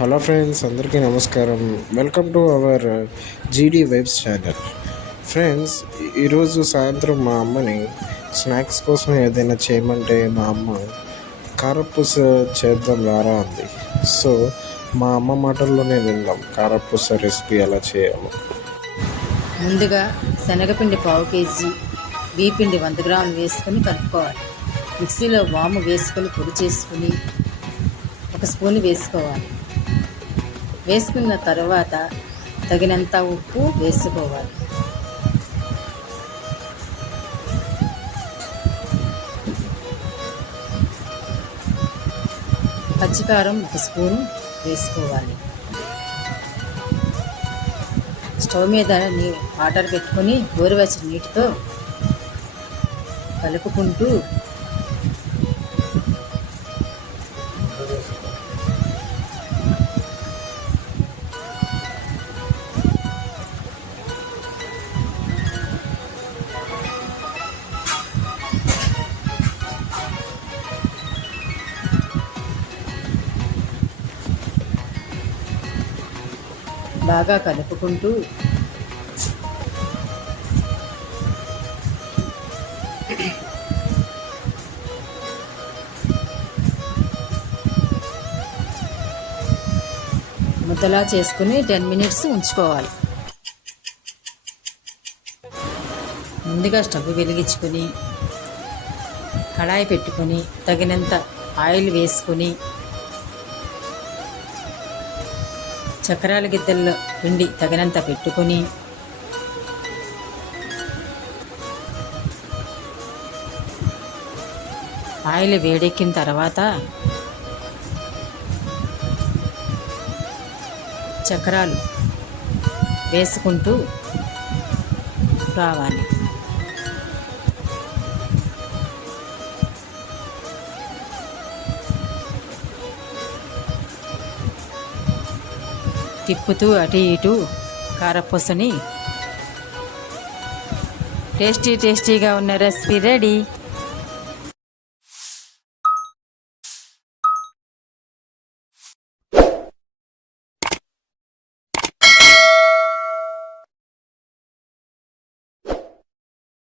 Hello friends, అందరికీ నమస్కారం. Welcome to our జీడీ వైబ్స్ ఛానల్. ఫ్రెండ్స్, ఈరోజు సాయంత్రం మా అమ్మని స్నాక్స్ కోసం ఏదైనా చేయమంటే మా అమ్మ కారపూస చేద్దాం రారా అంది. సో మా అమ్మ మాటల్లోనే విందాం కారపూస రెసిపీ ఎలా చేయాలో. ముందుగా శనగపిండి పావు కేజీ, బియ్యపిండి 100 గ్రాములు వేసుకొని కలుపుకోవాలి. మిక్సీలో వాము వేసుకొని పొడి చేసుకుని 1 స్పూన్ వేసుకోవాలి. వేసుకున్న తర్వాత తగినంత ఉప్పు వేసుకోవాలి. పచ్చికారం 1 స్పూను వేసుకోవాలి. స్టవ్ మీద వాటర్ పెట్టుకొని గోరువెచ్చని నీటితో కలుపుకుంటూ బాగా కలుపుకుంటూ ముద్దలా చేసుకుని 10 మినిట్స్ ఉంచుకోవాలి. ముందుగా స్టవ్ వెలిగించుకొని కడాయి పెట్టుకొని తగినంత ఆయిల్ వేసుకొని చక్రాల గిద్దల్లో పిండి తగినంత పెట్టుకొని ఆయిల్ వేడెక్కిన తర్వాత చక్రాలు వేసుకుంటూ రావాలి. తిప్పుతూ అటు ఇటు కారపూసని టేస్టీగా ఉన్న రెసిపీ రెడీ.